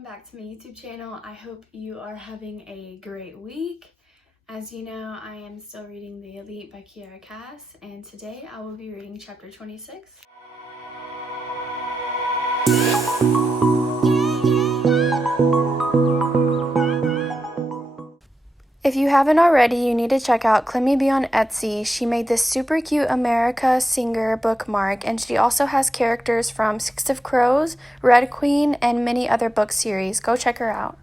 welcome back to my YouTube channel. I hope you are having a great week. As you know, I am still reading The Elite by Kiera Cass, and today I will be reading chapter 26. If you haven't already, you need to check out Clemmy B on Etsy. She made this super cute America Singer bookmark, and she also has characters from Six of Crows, Red Queen, and many other book series. Go check her out.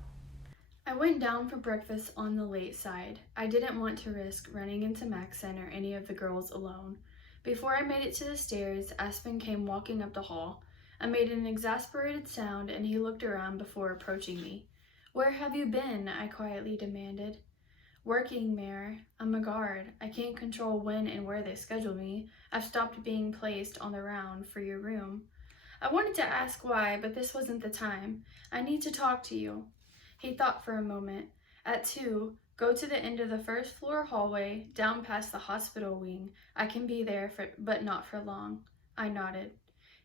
I went down for breakfast on the late side. I didn't want to risk running into Maxon or any of the girls alone. Before I made it to the stairs, Aspen came walking up the hall. I made an exasperated sound, and he looked around before approaching me. "Where have you been?" I quietly demanded. "Working, Mayor. I'm a guard. I can't control when and where they schedule me. I've stopped being placed on the round for your room." I wanted to ask why, but this wasn't the time. "I need to talk to you." He thought for a moment. "At 2, go to the end of the first floor hallway, down past the hospital wing. I can be there, but not for long." I nodded.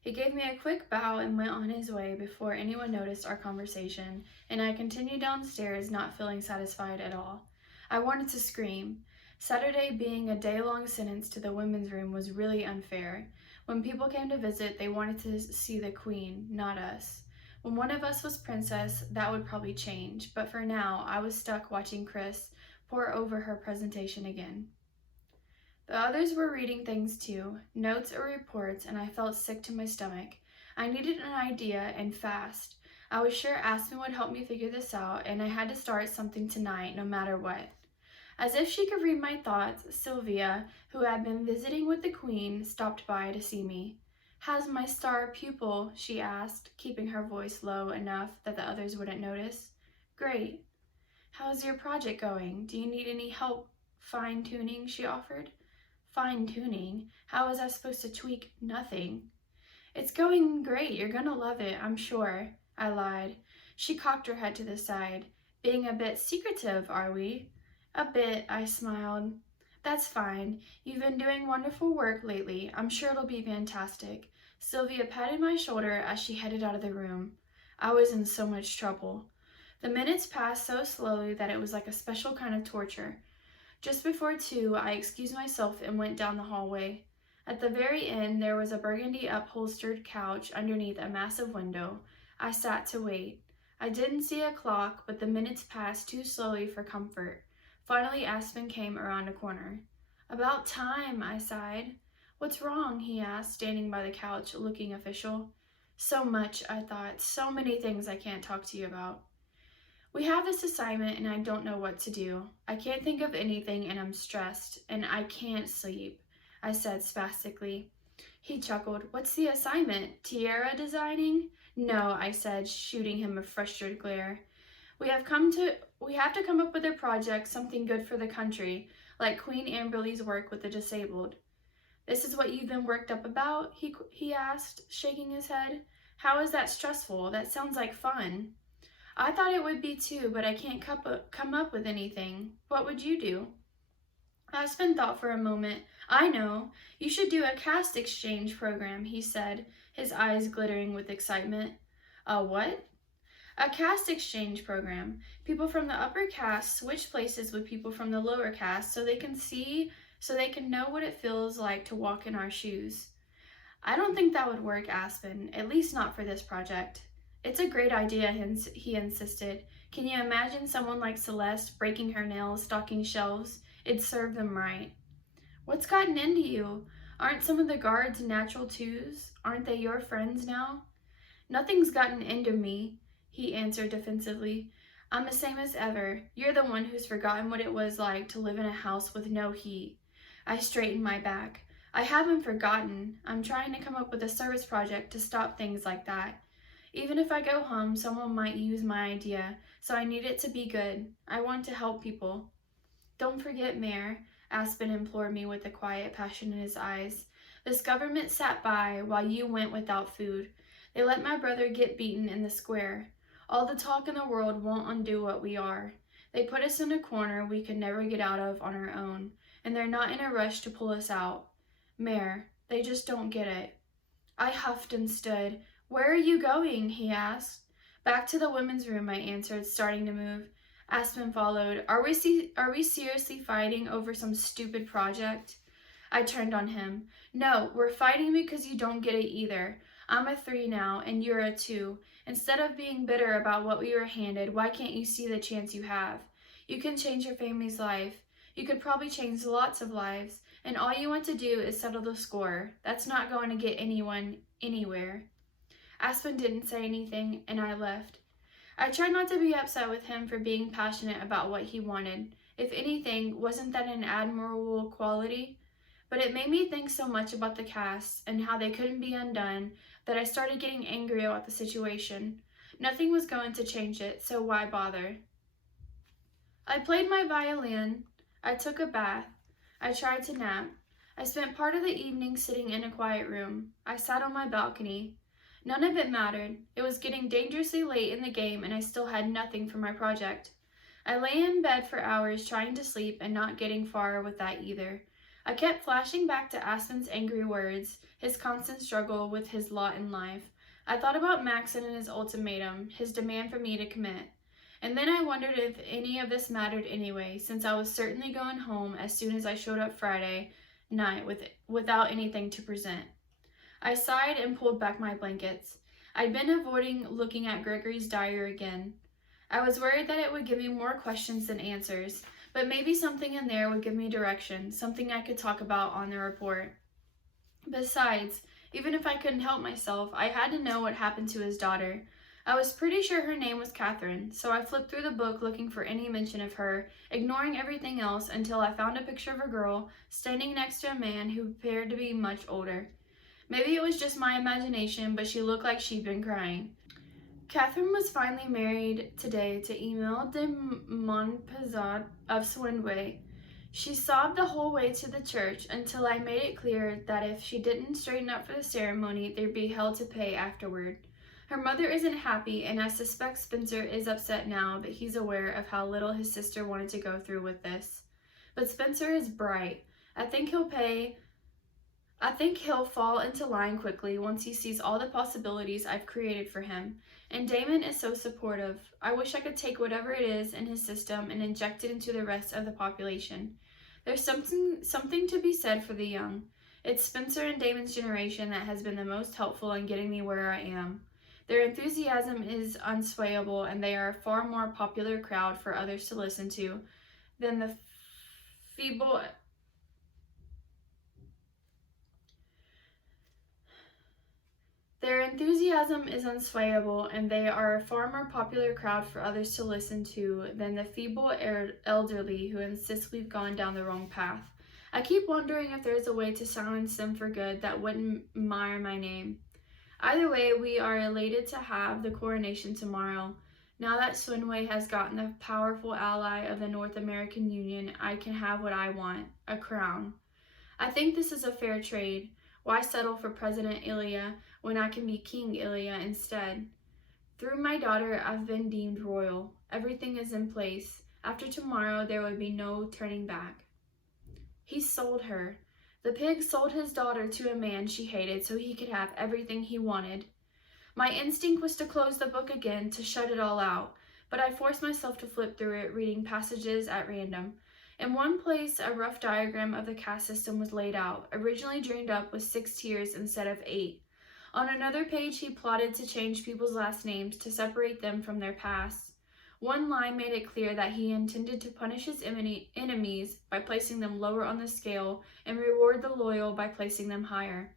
He gave me a quick bow and went on his way before anyone noticed our conversation, and I continued downstairs, not feeling satisfied at all. I wanted to scream. Saturday being a day-long sentence to the women's room was really unfair. When people came to visit, they wanted to see the queen, not us. When one of us was princess, that would probably change, but for now, I was stuck watching Chris pour over her presentation again. The others were reading things too, notes or reports, and I felt sick to my stomach. I needed an idea, and fast. I was sure Aspen would help me figure this out, and I had to start something tonight, no matter what. As if she could read my thoughts, Sylvia, who had been visiting with the queen, stopped by to see me. "How's my star pupil?" she asked, keeping her voice low enough that the others wouldn't notice. "Great." "How's your project going? Do you need any help fine-tuning?" she offered. "Fine-tuning? How was I supposed to tweak nothing?" "It's going great. You're gonna love it, I'm sure." I lied. She cocked her head to the side. "Being a bit secretive, are we?" "A bit," I smiled. "That's fine. You've been doing wonderful work lately. I'm sure it'll be fantastic." Sylvia patted my shoulder as she headed out of the room. I was in so much trouble. The minutes passed so slowly that it was like a special kind of torture. Just before 2, I excused myself and went down the hallway. At the very end, there was a burgundy upholstered couch underneath a massive window. I sat to wait. I didn't see a clock, but the minutes passed too slowly for comfort. Finally, Aspen came around a corner. "About time," I sighed. "What's wrong?" he asked, standing by the couch, looking official. "So much," I thought. "So many things I can't talk to you about." "We have this assignment, and I don't know what to do. I can't think of anything, and I'm stressed, and I can't sleep," I said spastically. He chuckled. "What's the assignment? Tiara designing?" "No," I said, shooting him a frustrated glare. We have to come up with a project, something good for the country, like Queen Amberly's work with the disabled." "This is what you've been worked up about?" he asked, shaking his head. "How is that stressful? That sounds like fun." "I thought it would be too, but I can't come up with anything. What would you do?" Aspen thought for a moment. "I know. You should do a caste exchange program," he said, his eyes glittering with excitement. "A what?" "A caste exchange program. People from the upper caste switch places with people from the lower caste so they can know what it feels like to walk in our shoes." "I don't think that would work, Aspen, at least not for this project." "It's a great idea," he insisted. "Can you imagine someone like Celeste breaking her nails, stocking shelves? It'd serve them right." "What's gotten into you? Aren't some of the guards natural twos? Aren't they your friends now?" "Nothing's gotten into me," he answered defensively. "I'm the same as ever. You're the one who's forgotten what it was like to live in a house with no heat." I straightened my back. "I haven't forgotten. I'm trying to come up with a service project to stop things like that. Even if I go home, someone might use my idea, so I need it to be good. I want to help people." "Don't forget, Mayor," Aspen implored me with a quiet passion in his eyes. "This government sat by while you went without food. They let my brother get beaten in the square. All the talk in the world won't undo what we are. They put us in a corner we could never get out of on our own, and they're not in a rush to pull us out. Mayor, they just don't get it." I huffed and stood. "Where are you going?" he asked. Back to the women's room, I answered, starting to move. Aspen followed. Are we seriously fighting over some stupid project? I turned on him. No, we're fighting because you don't get it either. I'm a 3 now, and you're a 2. Instead of being bitter about what we were handed, why can't you see the chance you have? You can change your family's life. You could probably change lots of lives, and all you want to do is settle the score. That's not going to get anyone anywhere. Aspen didn't say anything, and I left. I tried not to be upset with him for being passionate about what he wanted. If anything, wasn't that an admirable quality? But it made me think so much about the Cass and how they couldn't be undone that I started getting angry about the situation. Nothing was going to change it, so why bother? I played my violin. I took a bath. I tried to nap. I spent part of the evening sitting in a quiet room. I sat on my balcony. None of it mattered. It was getting dangerously late in the game and I still had nothing for my project. I lay in bed for hours trying to sleep and not getting far with that either. I kept flashing back to Aspen's angry words, his constant struggle with his lot in life. I thought about Maxon and his ultimatum, his demand for me to commit. And then I wondered if any of this mattered anyway, since I was certainly going home as soon as I showed up Friday night without anything to present. I sighed and pulled back my blankets. I'd been avoiding looking at Gregory's diary again. I was worried that it would give me more questions than answers, but maybe something in there would give me direction, something I could talk about on the report. Besides, even if I couldn't help myself, I had to know what happened to his daughter. I was pretty sure her name was Catherine, so I flipped through the book looking for any mention of her, ignoring everything else until I found a picture of a girl standing next to a man who appeared to be much older. Maybe it was just my imagination, but she looked like she'd been crying. Catherine was finally married today to Emile de Montpezat of Swindway. She sobbed the whole way to the church until I made it clear that if she didn't straighten up for the ceremony, there'd be hell to pay afterward. Her mother isn't happy, and I suspect Spencer is upset now that he's aware of how little his sister wanted to go through with this. But Spencer is bright. I think he'll fall into line quickly once he sees all the possibilities I've created for him. And Damon is so supportive. I wish I could take whatever it is in his system and inject it into the rest of the population. There's something to be said for the young. It's Spencer and Damon's generation that has been the most helpful in getting me where I am. Their enthusiasm is unswayable, and they are a far more popular crowd for others to listen to than the feeble Their enthusiasm is unswayable, and they are a far more popular crowd for others to listen to than the feeble elderly who insist we've gone down the wrong path. I keep wondering if there's a way to silence them for good that wouldn't mar my name. Either way, we are elated to have the coronation tomorrow. Now that Swindway has gotten the powerful ally of the North American Union, I can have what I want, a crown. I think this is a fair trade. Why settle for President Ilya when I can be King Ilya instead? Through my daughter, I've been deemed royal. Everything is in place. After tomorrow, there would be no turning back. He sold her. The pig sold his daughter to a man she hated so he could have everything he wanted. My instinct was to close the book again, to shut it all out, but I forced myself to flip through it, reading passages at random. In one place, a rough diagram of the caste system was laid out, originally dreamed up with 6 tiers instead of 8. On another page, he plotted to change people's last names to separate them from their past. One line made it clear that he intended to punish his enemies by placing them lower on the scale and reward the loyal by placing them higher.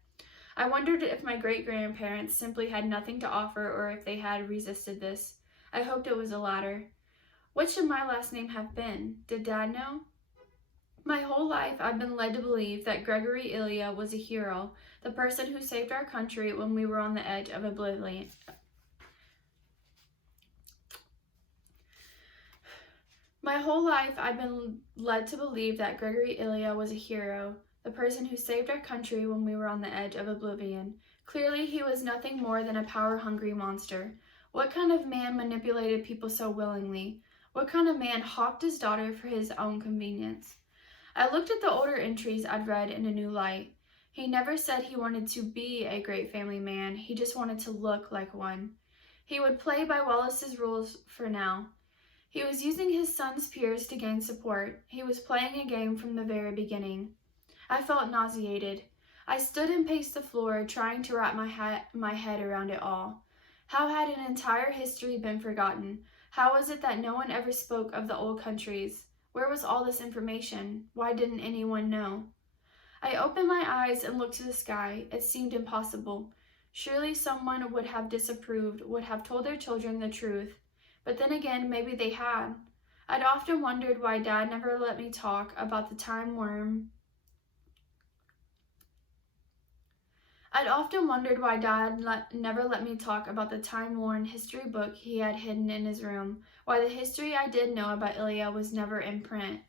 I wondered if my great-grandparents simply had nothing to offer or if they had resisted this. I hoped it was the latter. What should my last name have been? Did Dad know? My whole life, I've been led to believe that Gregory Ilya was a hero, the person who saved our country when we were on the edge of oblivion. My whole life, I've been led to believe that Gregory Ilya was a hero, the person who saved our country when we were on the edge of oblivion. Clearly, he was nothing more than a power-hungry monster. What kind of man manipulated people so willingly? What kind of man hawked his daughter for his own convenience? I looked at the older entries I'd read in a new light. He never said he wanted to be a great family man. He just wanted to look like one. He would play by Wallace's rules for now. He was using his son's peers to gain support. He was playing a game from the very beginning. I felt nauseated. I stood and paced the floor, trying to wrap my head around it all. How had an entire history been forgotten? How was it that no one ever spoke of the old countries? Where was all this information? Why didn't anyone know? I opened my eyes and looked to the sky. It seemed impossible. Surely someone would have disapproved, would have told their children the truth. But then again, maybe they had. I'd often wondered why Dad never let me talk about the time-worn history book he had hidden in his room, why the history I did know about Ilya was never in print.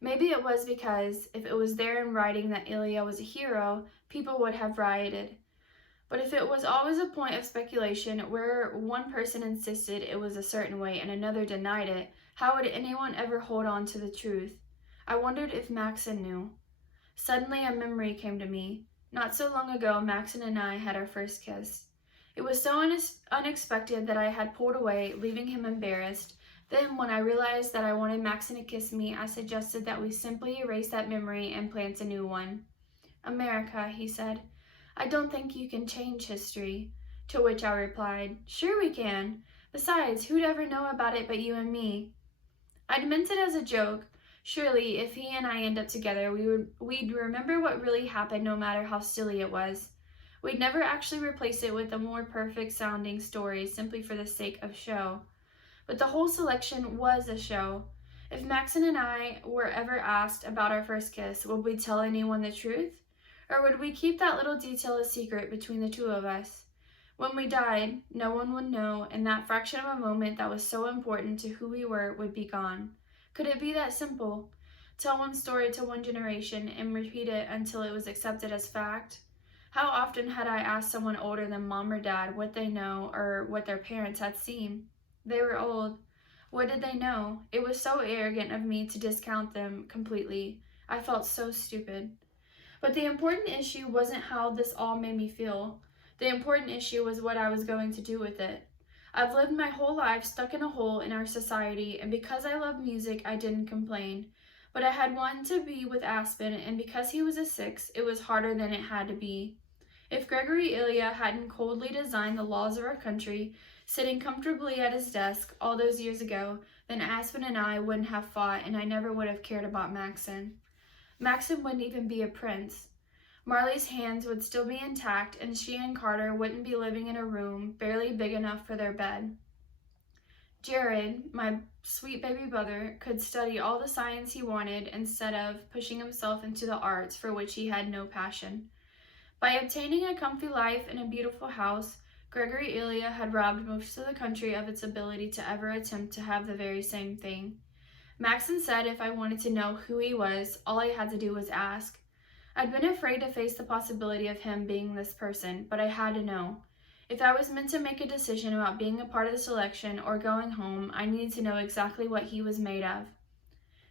Maybe it was because, if it was there in writing that Ilya was a hero, people would have rioted. But if it was always a point of speculation where one person insisted it was a certain way and another denied it, how would anyone ever hold on to the truth? I wondered if Maxon knew. Suddenly a memory came to me. Not so long ago, Maxon and I had our first kiss. It was so unexpected that I had pulled away, leaving him embarrassed. Then, when I realized that I wanted Maxon to kiss me, I suggested that we simply erase that memory and plant a new one. "America," he said, "I don't think you can change history." To which I replied, "Sure we can. Besides, who'd ever know about it but you and me?" I'd meant it as a joke. Surely, if he and I end up together, we'd remember what really happened no matter how silly it was. We'd never actually replace it with a more perfect-sounding story simply for the sake of show. But the whole selection was a show. If Maxon and I were ever asked about our first kiss, would we tell anyone the truth? Or would we keep that little detail a secret between the two of us? When we died, no one would know, and that fraction of a moment that was so important to who we were would be gone. Could it be that simple? Tell one story to one generation and repeat it until it was accepted as fact? How often had I asked someone older than Mom or Dad what they know or what their parents had seen? They were old. What did they know? It was so arrogant of me to discount them completely. I felt so stupid. But the important issue wasn't how this all made me feel. The important issue was what I was going to do with it. I've lived my whole life stuck in a hole in our society, and because I love music, I didn't complain. But I had wanted to be with Aspen, and because he was a 6, it was harder than it had to be. If Gregory Ilya hadn't coldly designed the laws of our country, sitting comfortably at his desk all those years ago, then Aspen and I wouldn't have fought, and I never would have cared about Maxon. Maxon wouldn't even be a prince. Marley's hands would still be intact, and she and Carter wouldn't be living in a room barely big enough for their bed. Jared, my sweet baby brother, could study all the science he wanted instead of pushing himself into the arts for which he had no passion. By obtaining a comfy life in a beautiful house, Gregory Ilya had robbed most of the country of its ability to ever attempt to have the very same thing. Maxon said if I wanted to know who he was, all I had to do was ask. I'd been afraid to face the possibility of him being this person, but I had to know. If I was meant to make a decision about being a part of the selection or going home, I needed to know exactly what he was made of.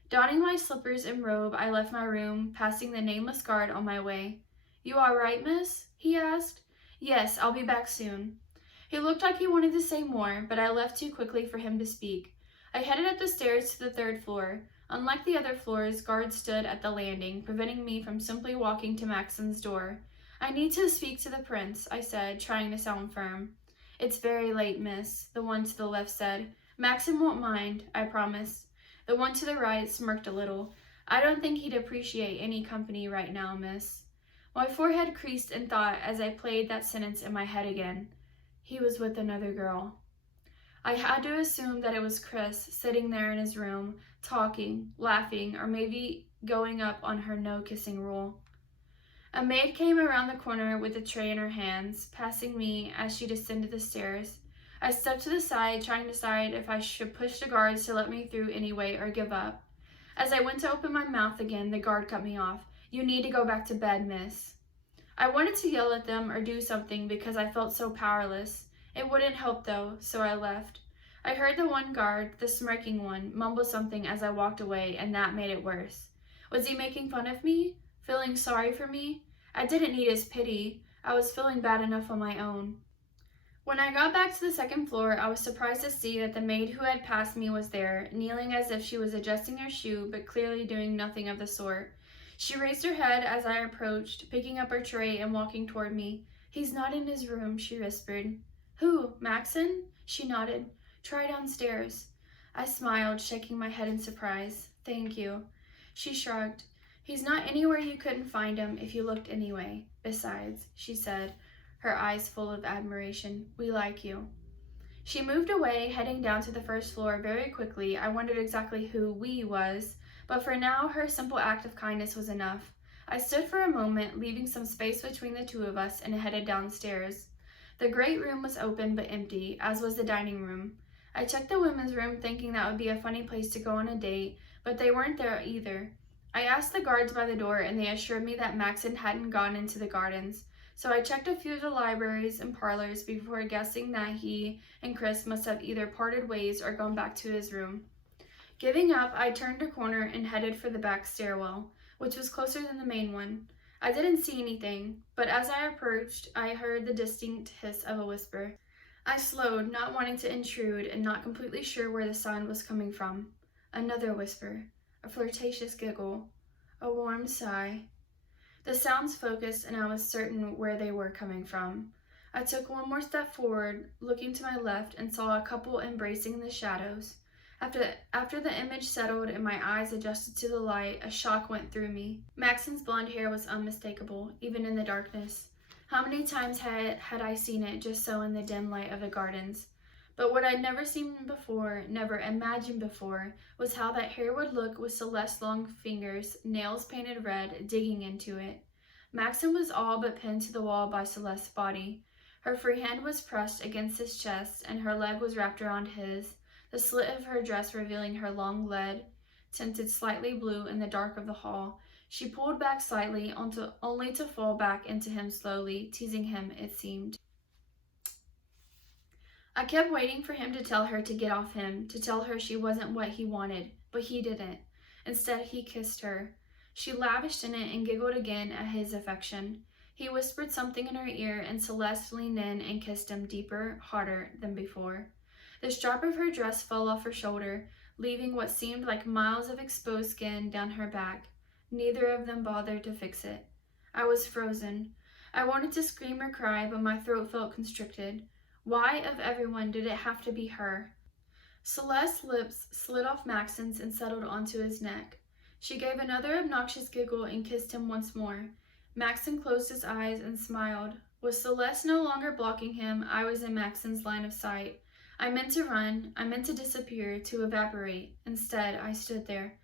Donning my slippers and robe, I left my room, passing the nameless guard on my way. "You all right, miss?" he asked. "Yes, I'll be back soon." He looked like he wanted to say more, but I left too quickly for him to speak. I headed up the stairs to the 3rd floor. Unlike the other floors, guards stood at the landing, preventing me from simply walking to Maxon's door. "I need to speak to the prince," I said, trying to sound firm. "It's very late, miss," the one to the left said. "Maxon won't mind, I promise." The one to the right smirked a little. "I don't think he'd appreciate any company right now, miss." My forehead creased in thought as I played that sentence in my head again. He was with another girl. I had to assume that it was Chris, sitting there in his room, talking, laughing, or maybe going up on her no-kissing rule. A maid came around the corner with a tray in her hands, passing me as she descended the stairs. I stepped to the side, trying to decide if I should push the guards to let me through anyway or give up. As I went to open my mouth again, the guard cut me off. "You need to go back to bed, miss." I wanted to yell at them or do something because I felt so powerless. It wouldn't help though, so I left. I heard the one guard, the smirking one, mumble something as I walked away, and that made it worse. Was he making fun of me? Feeling sorry for me? I didn't need his pity. I was feeling bad enough on my own. When I got back to the second floor, I was surprised to see that the maid who had passed me was there, kneeling as if she was adjusting her shoe, but clearly doing nothing of the sort. She raised her head as I approached, picking up her tray and walking toward me. "He's not in his room," she whispered. "Who, Maxon?" She nodded. "Try downstairs." I smiled, shaking my head in surprise. "Thank you." She shrugged. "He's not anywhere you couldn't find him if you looked anyway. Besides," she said, her eyes full of admiration, "we like you." She moved away, heading down to the first floor very quickly. I wondered exactly who "we" was, but for now her simple act of kindness was enough. I stood for a moment, leaving some space between the two of us, and headed downstairs. The great room was open but empty, as was the dining room. I checked the women's room, thinking that would be a funny place to go on a date, but they weren't there either. I asked the guards by the door, and they assured me that Maxon hadn't gone into the gardens. So I checked a few of the libraries and parlors before guessing that he and Chris must have either parted ways or gone back to his room. Giving up, I turned a corner and headed for the back stairwell, which was closer than the main one. I didn't see anything, but as I approached, I heard the distinct hiss of a whisper. I slowed, not wanting to intrude and not completely sure where the sound was coming from. Another whisper, a flirtatious giggle, a warm sigh. The sounds focused, and I was certain where they were coming from. I took one more step forward, looking to my left, and saw a couple embracing in the shadows. After the image settled and my eyes adjusted to the light, a shock went through me. Maxon's blonde hair was unmistakable, even in the darkness. How many times had I seen it just so in the dim light of the gardens? But what I'd never seen before, never imagined before, was how that hair would look with Celeste's long fingers, nails painted red, digging into it. Maxon was all but pinned to the wall by Celeste's body. Her free hand was pressed against his chest, and her leg was wrapped around his, the slit of her dress revealing her long lead, tinted slightly blue in the dark of the hall. She pulled back slightly, only to fall back into him slowly, teasing him, it seemed. I kept waiting for him to tell her to get off him, to tell her she wasn't what he wanted, but he didn't. Instead, he kissed her. She lavished in it and giggled again at his affection. He whispered something in her ear, and Celeste leaned in and kissed him deeper, harder than before. The strap of her dress fell off her shoulder, leaving what seemed like miles of exposed skin down her back. Neither of them bothered to fix it. I was frozen. I wanted to scream or cry, but my throat felt constricted. Why, of everyone, did it have to be her? Celeste's lips slid off Maxon's and settled onto his neck. She gave another obnoxious giggle and kissed him once more. Maxon closed his eyes and smiled. With Celeste no longer blocking him, I was in Maxon's line of sight. I meant to run, I meant to disappear, to evaporate. Instead, I stood there.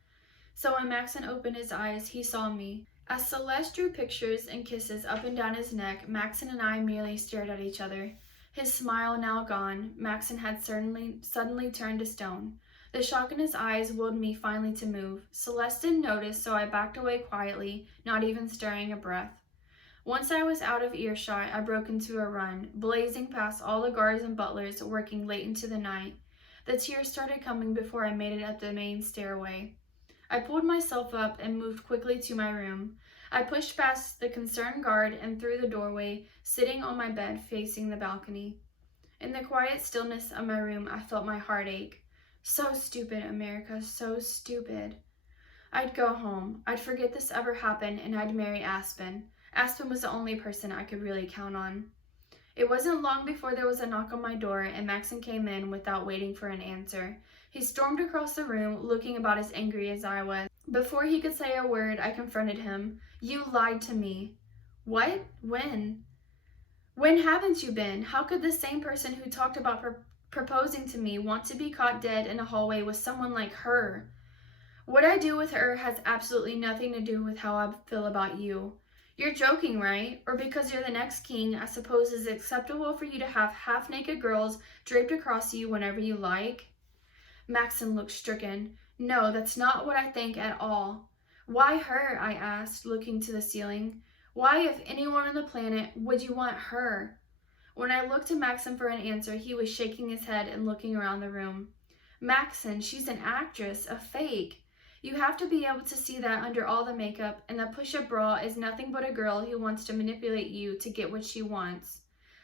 So when Maxon opened his eyes, he saw me. As Celeste drew pictures and kisses up and down his neck, Maxon and I merely stared at each other. His smile now gone, Maxon had suddenly turned to stone. The shock in his eyes willed me finally to move. Celeste didn't notice, so I backed away quietly, not even stirring a breath. Once I was out of earshot, I broke into a run, blazing past all the guards and butlers working late into the night. The tears started coming before I made it up the main stairway. I pulled myself up and moved quickly to my room. I pushed past the concerned guard and through the doorway, sitting on my bed facing the balcony. In the quiet stillness of my room, I felt my heart ache. So stupid, America, so stupid. I'd go home. I'd forget this ever happened, and I'd marry Aspen. Aspen was the only person I could really count on. It wasn't long before there was a knock on my door, and Maxon came in without waiting for an answer. He stormed across the room, looking about as angry as I was. Before he could say a word, I confronted him. "You lied to me." "What? When?" "When haven't you been? How could the same person who talked about proposing to me want to be caught dead in a hallway with someone like her? What I do with her has absolutely nothing to do with how I feel about you. You're joking, right? Or because you're the next king, I suppose it's acceptable for you to have half-naked girls draped across you whenever you like?" Maxon looked stricken. "No, that's not what I think at all." "Why her?" I asked, looking to the ceiling. "Why, of anyone on the planet, would you want her?" When I looked to Maxon for an answer, he was shaking his head and looking around the room. "Maxon, she's an actress, a fake. You have to be able to see that under all the makeup, and the push-up bra is nothing but a girl who wants to manipulate you to get what she wants."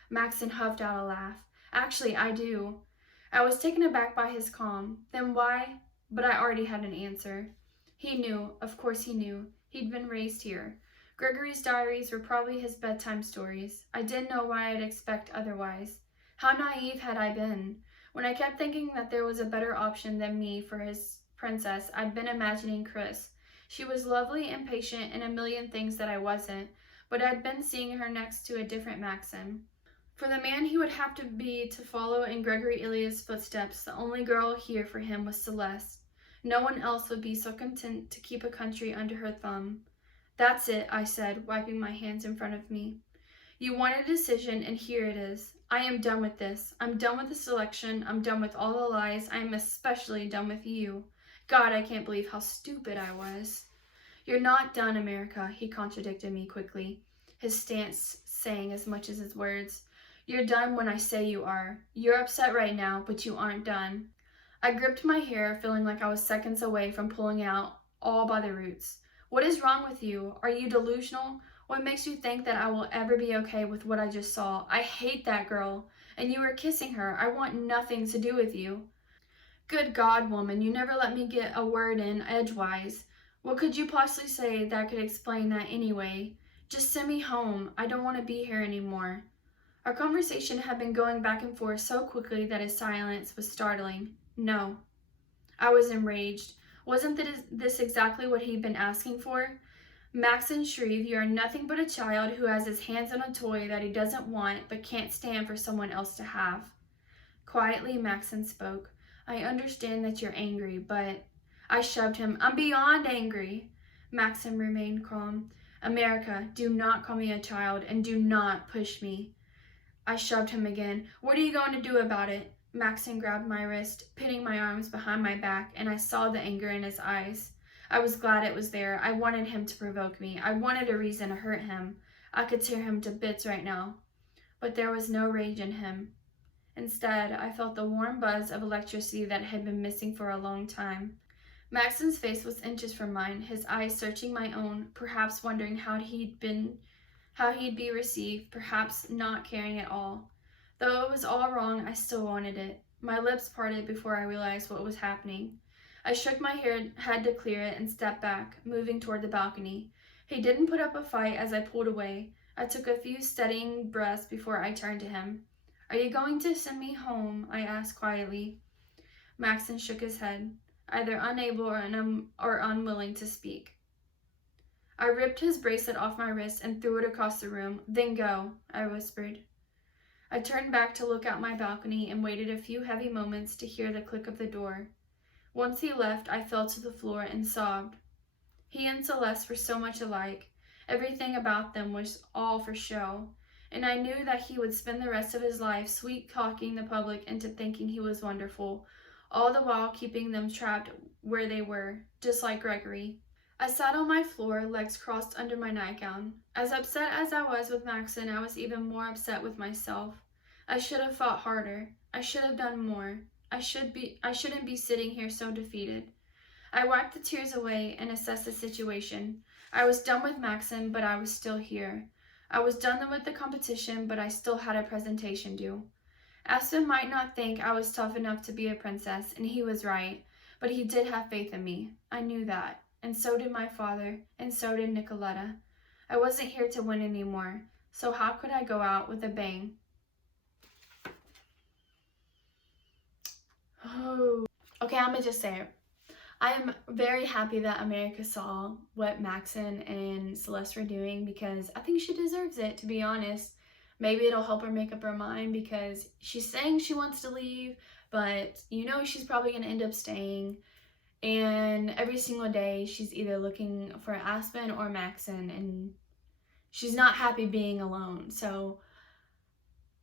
Maxon huffed out a laugh. Actually, I do. I was taken aback by his calm. Then why? But I already had an answer. He knew, of course he knew. He'd been raised here. Gregory's diaries were probably his bedtime stories. I didn't know why I'd expect otherwise. How naive had I been? When I kept thinking that there was a better option than me for his princess, I'd been imagining Chris. She was lovely and patient and a million things that I wasn't, but I'd been seeing her next to a different Maxon. For the man he would have to be to follow in Gregory Ilia's footsteps, the only girl here for him was Celeste. No one else would be so content to keep a country under her thumb. That's it, I said, wiping my hands in front of me. You wanted a decision, and here it is. I am done with this. I'm done with the selection. I'm done with all the lies. I am especially done with you. God, I can't believe how stupid I was. You're not done, America, he contradicted me quickly, his stance saying as much as his words. You're done when I say you are. You're upset right now, but you aren't done. I gripped my hair, feeling like I was seconds away from pulling out all by the roots. What is wrong with you? Are you delusional? What makes you think that I will ever be okay with what I just saw? I hate that girl, and you were kissing her. I want nothing to do with you. Good God, woman, you never let me get a word in edgewise. What could you possibly say that could explain that anyway? Just send me home. I don't want to be here anymore. Our conversation had been going back and forth so quickly that his silence was startling. No. I was enraged. Wasn't this exactly what he'd been asking for? Maxon Shreve, you are nothing but a child who has his hands on a toy that he doesn't want but can't stand for someone else to have. Quietly, Maxon spoke. I understand that you're angry, but... I shoved him. I'm beyond angry. Maxon remained calm. America, do not call me a child, and do not push me. I shoved him again. What are you going to do about it? Maxon grabbed my wrist, pinning my arms behind my back, and I saw the anger in his eyes. I was glad it was there. I wanted him to provoke me. I wanted a reason to hurt him. I could tear him to bits right now. But there was no rage in him. Instead, I felt the warm buzz of electricity that had been missing for a long time. Maxon's face was inches from mine, his eyes searching my own, perhaps wondering how he'd be received, perhaps not caring at all. Though it was all wrong, I still wanted it. My lips parted before I realized what was happening. I shook my head to clear it and stepped back, moving toward the balcony. He didn't put up a fight as I pulled away. I took a few steadying breaths before I turned to him. Are you going to send me home? I asked quietly. Maxon shook his head, either unable or unwilling to speak. I ripped his bracelet off my wrist and threw it across the room. Then go, I whispered. I turned back to look out my balcony and waited a few heavy moments to hear the click of the door. Once he left, I fell to the floor and sobbed. He and Celeste were so much alike. Everything about them was all for show, and I knew that he would spend the rest of his life sweet-talking the public into thinking he was wonderful, all the while keeping them trapped where they were, just like Gregory. I sat on my floor, legs crossed under my nightgown. As upset as I was with Maxon, I was even more upset with myself. I should have fought harder. I should have done more. I shouldn't be sitting here so defeated. I wiped the tears away and assessed the situation. I was done with Maxon, but I was still here. I was done with the competition, but I still had a presentation due. Aspen might not think I was tough enough to be a princess, and he was right, but he did have faith in me. I knew that, and so did my father, and so did Nicoletta. I wasn't here to win anymore, so how could I go out with a bang? Oh. Okay, I'm gonna just say it. I am very happy that America saw what Maxon and Celeste were doing because I think she deserves it, to be honest. Maybe it'll help her make up her mind because she's saying she wants to leave, but you know she's probably gonna end up staying. And every single day she's either looking for Aspen or Maxon, and she's not happy being alone. So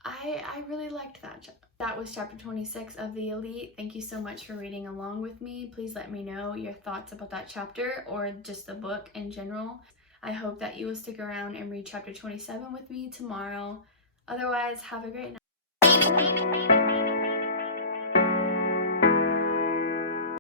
I really liked that. That was chapter 26 of The Elite. Thank you so much for reading along with me. Please let me know your thoughts about that chapter or just the book in general. I hope that you will stick around and read chapter 27 with me tomorrow. Otherwise, have a great night.